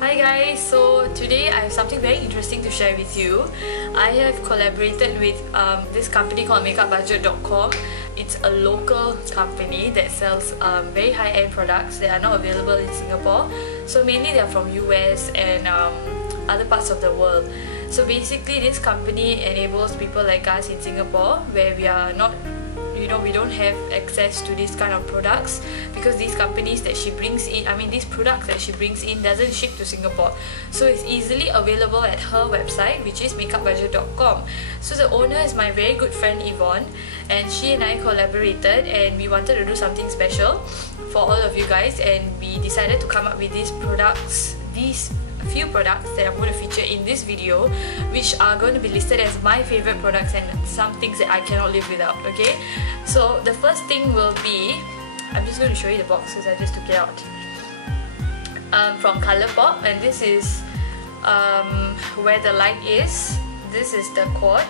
Hi guys, so today I have something very interesting to share with you. I have collaborated with this company called makeupbudget.com. It's a local company that sells very high-end products that are not available in Singapore. So mainly they are from US and other parts of the world. So basically this company enables people like us in Singapore where we are not, we don't have access to this kind of products, because these companies that she brings in, these products that she brings in doesn't ship to Singapore. So it's easily available at her website, which is makeupbudget.com. So the owner is my very good friend Yvonne, and she and I collaborated and we wanted to do something special for all of you guys, and we decided to come up with these few products that I'm going to feature in this video, which are going to be listed as my favorite products and some things that I cannot live without. Okay, so the first thing will be, I'm just going to show you the boxes. I just took it out from Colourpop, and this is where the light is. This is the cord.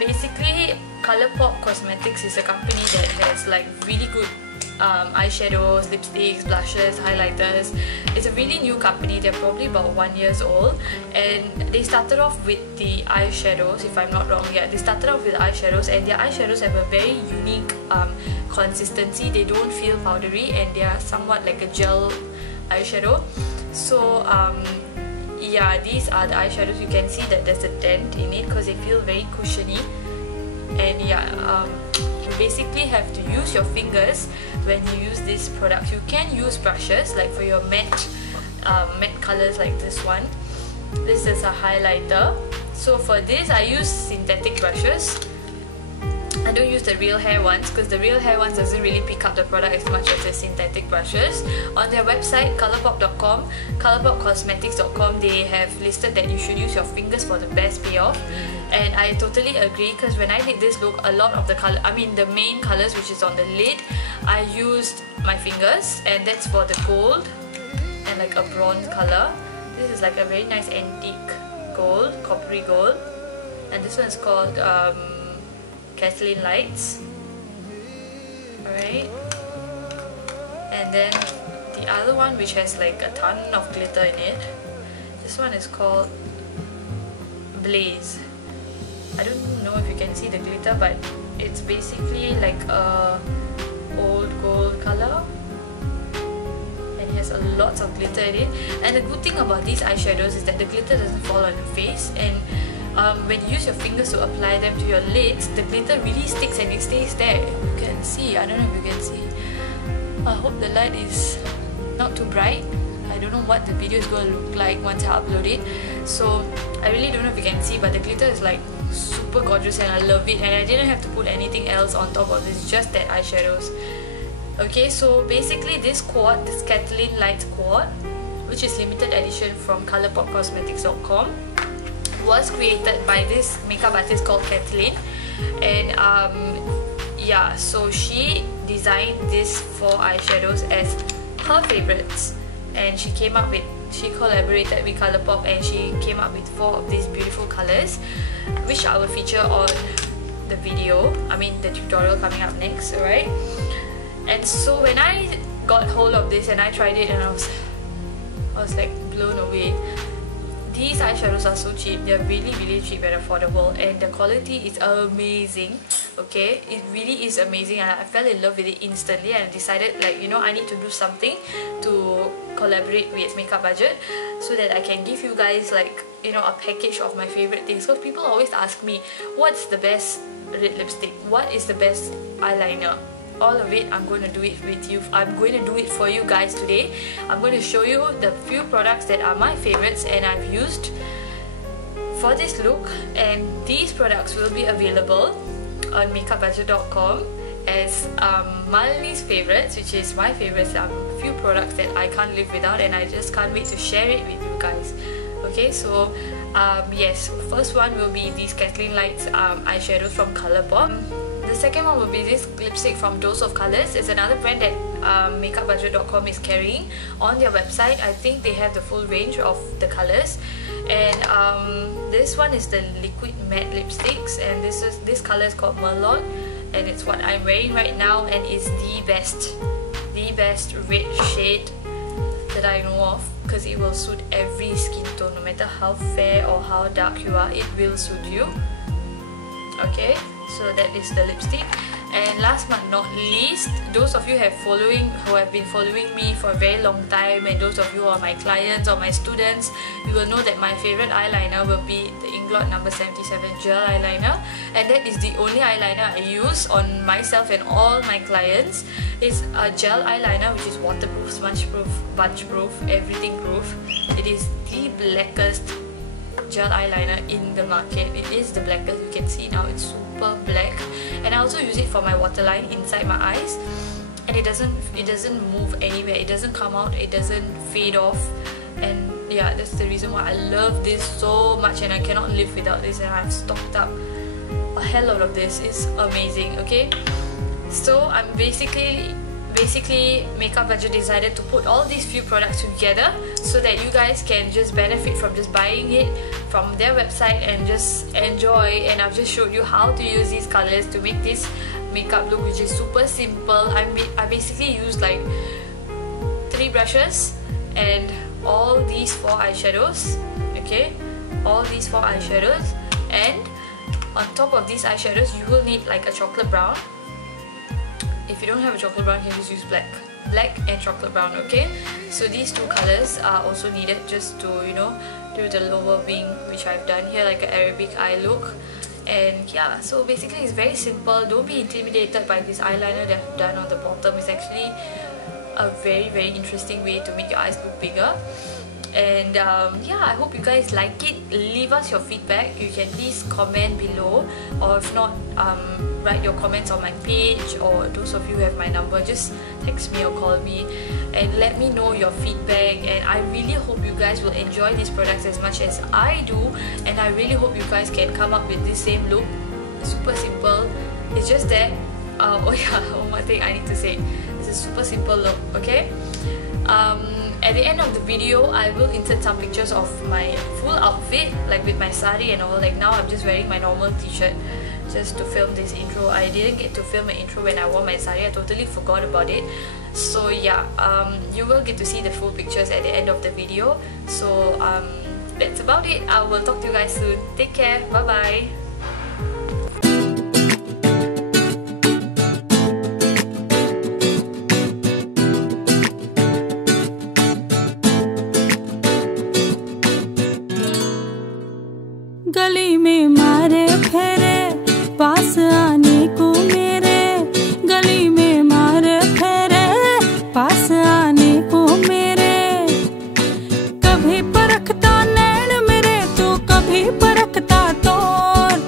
Basically, Colourpop Cosmetics is a company that has like really good eyeshadows, lipsticks, blushes, highlighters. It's a really new company. They're probably about 1 year old, and they started off with the eyeshadows, if I'm not wrong. Yeah, they started off with eyeshadows, and their eyeshadows have a very unique consistency. They don't feel powdery, and they are somewhat like a gel eyeshadow. So yeah, these are the eyeshadows. You can see that there's a dent in it because they feel very cushiony. And yeah, you basically have to use your fingers when you use these products. You can use brushes, like for your matte colors like this one. This is a highlighter. So for this I use synthetic brushes. I don't use the real hair ones because the real hair ones doesn't really pick up the product as much as the synthetic brushes. On their website, colourpop.com, colourpopcosmetics.com, they have listed that you should use your fingers for the best payoff. And I totally agree, because when I did this look, a lot of the color, the main colors which is on the lid, I used my fingers, and that's for the gold and like a bronze color. This is like a very nice antique gold, coppery gold, and this one is called Kathleen Lights. Alright, and then the other one which has like a ton of glitter in it, this one is called Blaze. I don't know if you can see the glitter, but it's basically like a old gold color, and it has a lot of glitter in it. And the good thing about these eyeshadows is that the glitter doesn't fall on your face, and when you use your fingers to apply them to your lids, the glitter really sticks and it stays there. You can see, I don't know if you can see. I hope the light is not too bright. I don't know what the video is going to look like once I upload it. So I really don't know if you can see, but the glitter is like super gorgeous and I love it, and I didn't have to put anything else on top of this, just that eyeshadows. Okay, so basically this quad, this Kathleen Lights quad, which is limited edition from colourpopcosmetics.com, was created by this makeup artist called Kathleen, and yeah, so she designed these 4 eyeshadows as her favorites, and she collaborated with Colourpop, and she came up with 4 of these beautiful colors, which I will feature on the video, the tutorial coming up next. Alright, and so when I got hold of this and I tried it, and I was like blown away. These eyeshadows are so cheap. They're really cheap and affordable, and the quality is amazing. Okay, it really is amazing, and I fell in love with it instantly, and I decided, like, I need to do something to collaborate with Makeup Budget so that I can give you guys like, a package of my favorite things. Because people always ask me, what's the best red lipstick, what is the best eyeliner? All of it, I'm going to do it with you. I'm going to do it for you guys today. I'm going to show you the few products that are my favorites and I've used for this look, and these products will be available on makeupbudget.com as Malini's favorites, which is my favorites. Few products that I can't live without, and I just can't wait to share it with you guys. Okay, so yes, first one will be these Kathleen Lights eyeshadows from Colourpop. The second one will be this lipstick from Dose of Colours. It's another brand that makeupbudget.com is carrying on their website. I think they have the full range of the colours, and this one is the liquid matte lipsticks, and this colour is called Merlot, and it's what I'm wearing right now, and it's the best red shade that that I know of, because it will suit every skin tone, no matter how fair or how dark you are, it will suit you. Okay, so that is the lipstick. And last but not least, those of you who have been following me for a very long time, and those of you who are my clients or my students, you will know that my favorite eyeliner will be the Inglot No. 77 gel eyeliner, and that is the only eyeliner I use on myself and all my clients. It's a gel eyeliner which is waterproof, smudge proof, bunch proof, everything proof. It is the blackest gel eyeliner in the market. It is the blackest. You can see now, it's super black. And I also use it for my waterline inside my eyes, and it doesn't move anywhere. It doesn't come out, it doesn't fade off. And yeah, that's the reason why I love this so much, and I cannot live without this, and I've stocked up a hell lot of this. It's amazing. Okay, so I'm basically Makeup Budget decided to put all these few products together so that you guys can just benefit from just buying it from their website and just enjoy. And I've just showed you how to use these colors to make this makeup look, which is super simple. I basically used like 3 brushes and all these 4 eyeshadows. Okay, all these 4 eyeshadows, and on top of these eyeshadows you will need like a chocolate brown. If you don't have a chocolate brown, you can just use black and chocolate brown. Okay, so these 2 colors are also needed just to, you know, do the lower wing, which I've done here, like an Arabic eye look. And yeah, so basically it's very simple. Don't be intimidated by this eyeliner that I've done on the bottom. It's actually a very, very interesting way to make your eyes look bigger. And yeah, I hope you guys like it. Leave us your feedback. You can please comment below, or if not, write your comments on my page, or those of you who have my number, just text me or call me and let me know your feedback. And I really hope you guys will enjoy these products as much as I do, and I really hope you guys can come up with this same look. Super simple. It's just that oh yeah, one more thing I need to say. It's a super simple look. Okay, at the end of the video, I will insert some pictures of my full outfit, like with my sari and all. Like now I'm just wearing my normal t-shirt just to film this intro. I didn't get to film an intro when I wore my sari. I totally forgot about it. So yeah, you will get to see the full pictures at the end of the video. So that's about it. I will talk to you guys soon. Take care. Bye bye. गली में मारे फेरे पास आने को मेरे, गली में मारे फेरे पास आने को मेरे। कभी परखता नैन मेरे तो कभी परखता तोर,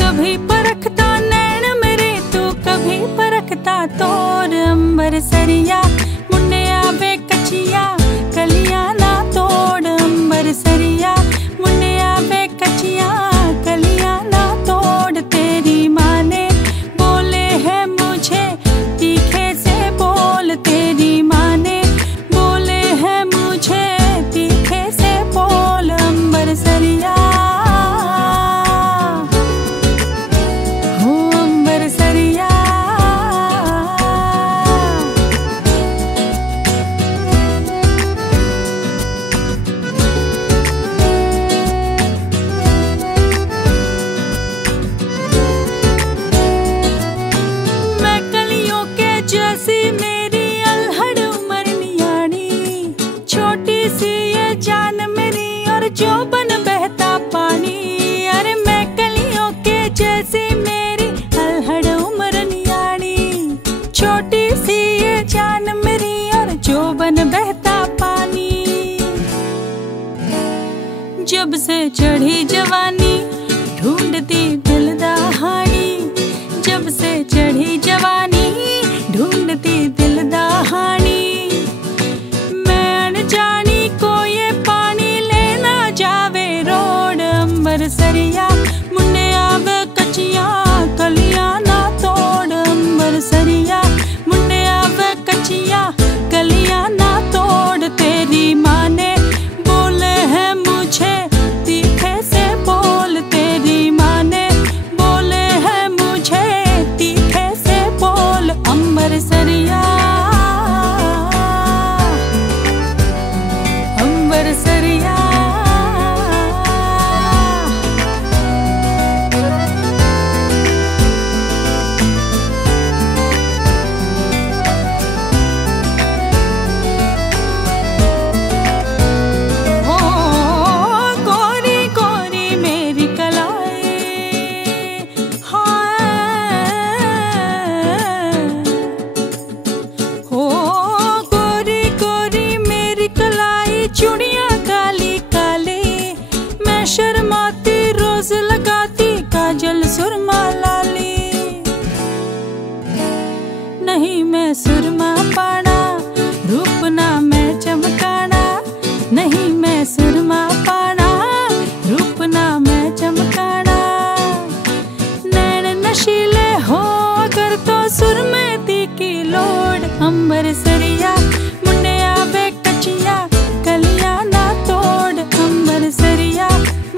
कभी परखता नैन मेरे तो कभी परखता तोर। अंबर सरिया मुन्ने आवे कचिया कलियां ना तोड़, अंबर सरिया मुन्ने आवे कचिया कलियां ना तोड़। तेरी माँ ने बोले है मुझे तीखे से बोल, तेरी माँ ने बोले है मुझे तीखे से बोल। अंबर सरिया हो अंबर सरिया। जैसी मेरी अल्हड़ उमर नियानी, छोटी सी ये जान मेरी और जोबन बहता पानी। अरे मैं कलियों के जैसी मेरी अल्हड़ उमर नियानी, छोटी सी ये जान मेरी और जोबन बहता पानी। जब से चढ़ी जवानी ढूंढती दिल दहानी, जब से चढ़ी जवानी ढूंढती दिल दहानी। मैं अनजानी को ये पानी लेना जावे रोड। अंबर सरिया मुन्ने आवे कचिया कलियां ना तोड़, अंबर सरिया मुन्ने आवे कचिया कलियां ना तोड़। तेरी माँ ने बोले है मुझे तीखे से बोल, तेरी माँ ने बोले है मुझे तीखे से बोल। अंबर सरिया पाना, रूप ना मैं चमकाना, नहीं मैं सुरमा पाना, रूप ना मैं चमकाना। नैन नशीले हो अगर तो सुर में तीखी लोड, अंबर सरिया मुंडिया वे कचिया कलिया ना तोड़, अंबर सरिया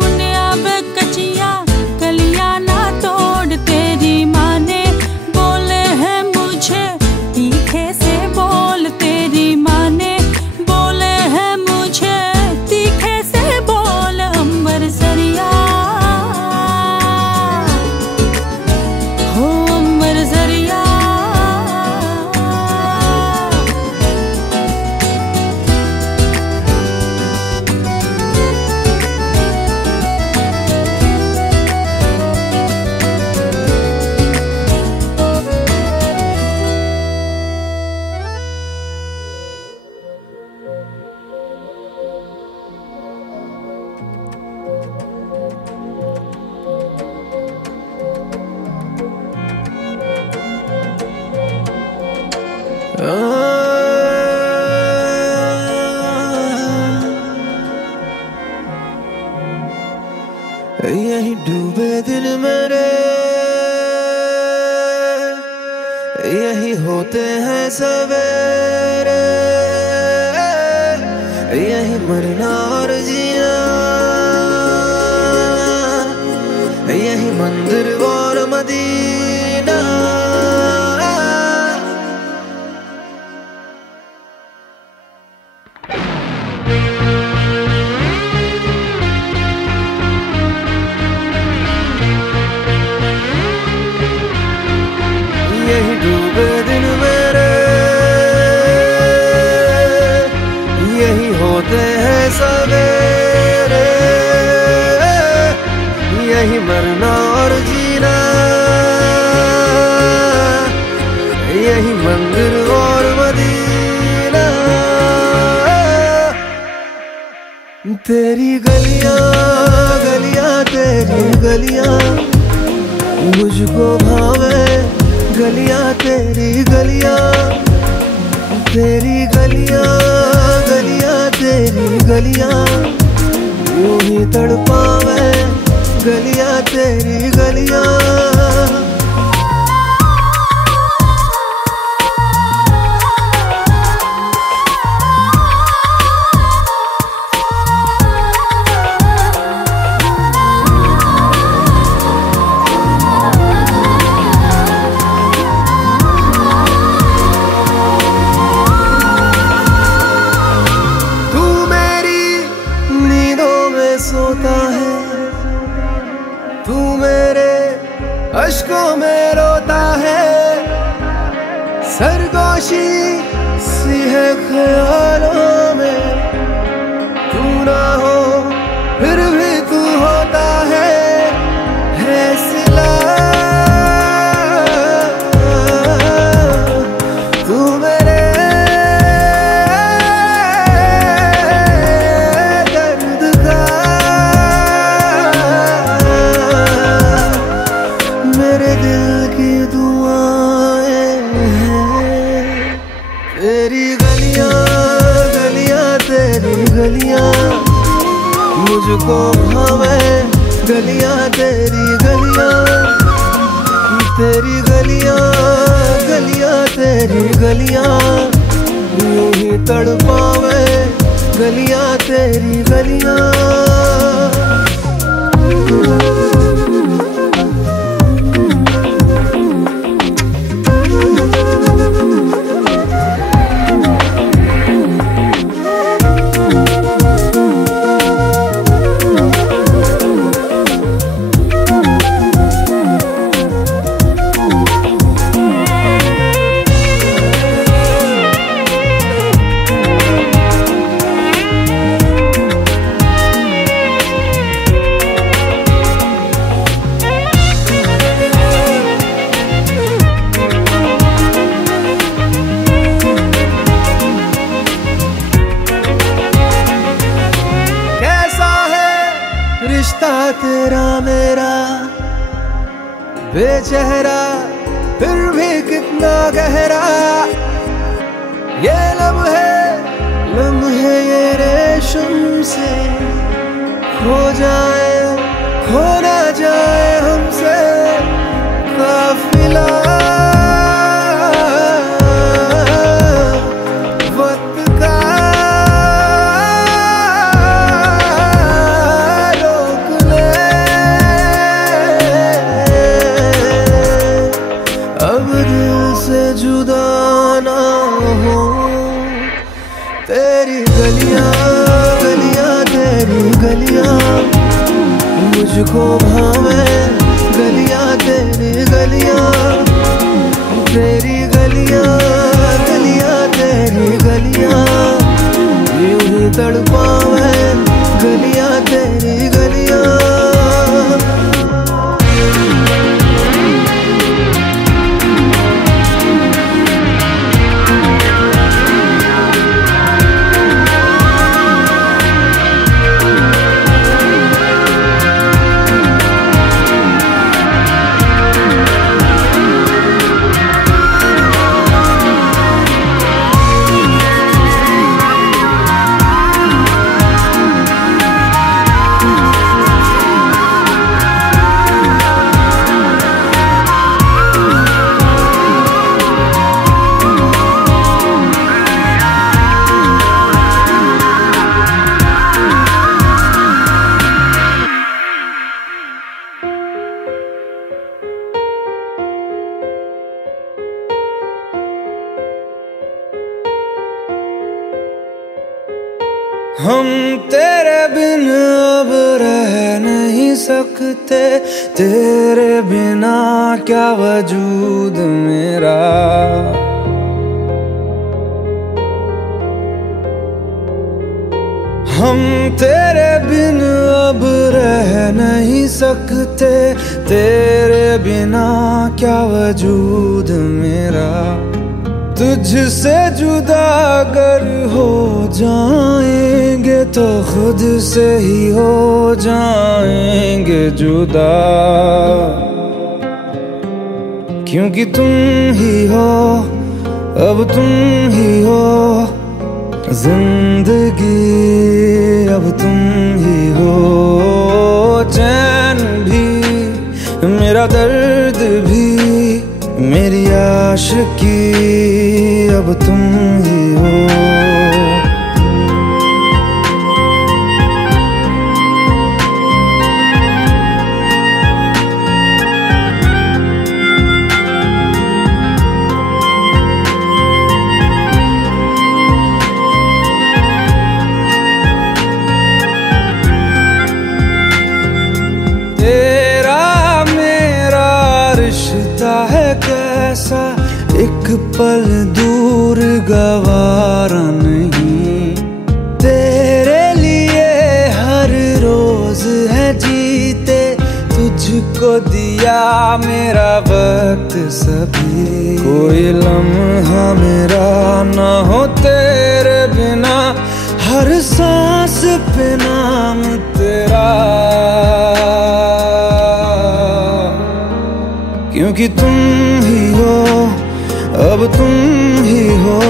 मुंडिया वे कचिया कलिया ना तोड़। तेरी माँ ने बोले हैं मुझे तीखे से बोल, तेरी माँ ने बोले हैं मुझे तीखे से बोल, अंबर सरिया हो अंबर सरिया। यही डूबे दिन मेरे, यही होते हैं सवेरे, यही मरना और जीना, यही मंदिर और मदीना। यही डूबे दिन मेरे, यही होते हैं सवेरे, यही मरना और जीना, यही मंदिर और मदीना। तेरी गलियां गलियां तेरी गलियां मुझको भावे, गलियां तेरी गलियां, तेरी गलियां गलियां तेरी गलियां यूं ही तड़पावे, गलियां तेरी गलियां। सोता है तू मेरे अश्कों में रोता है, सरगोशी सी है ख्यालों में, तू ना हो फिर भी तू होता है सिला। तू मेरे तेरी गलियां गलियां तेरी गलियां मुझको भावे, गलियां तेरी गलियां, तेरी गलियां गलियां तेरी गलियां यूं ही तड़पावे, गलियां तेरी गलियां। रिश्ता तेरा मेरा बेचेहरा फिर भी कितना गहरा, ये लम्हे ये रेशम से खो जाए, खो ना जाए हमसे काफिला। वक्त का रोक ले, अब दिल से जुदा ना हो। तेरी गलियां गलियां तेरी गलियां मुझको भावे, गलियां तेरी गलियां, तेरी गलियां गलियां तेरी गलियां यूं ही तड़पावे, गलियां तेरी गलियां। हम तेरे बिन अब रह नहीं सकते, तेरे बिना क्या वजूद मेरा। हम तेरे बिन अब रह नहीं सकते, तेरे बिना क्या वजूद मेरा। तुझसे जुदा अगर हो जाएंगे तो खुद से ही हो जाएंगे जुदा, क्योंकि तुम ही हो, अब तुम ही हो जिंदगी, अब तुम ही हो चैन भी, मेरा दर्द भी, मेरी आशिकी, अब तुम ही हो। तेरा मेरा रिश्ता है कैसा, एक पल दूर गवारा नहीं। तेरे लिए हर रोज है जीते, तुझको दिया मेरा वक्त सभी। कोई लम्हा मेरा ना हो तेरे बिना, हर सांस पे नाम तेरा, क्योंकि तुम ही हो, अब तुम ही हो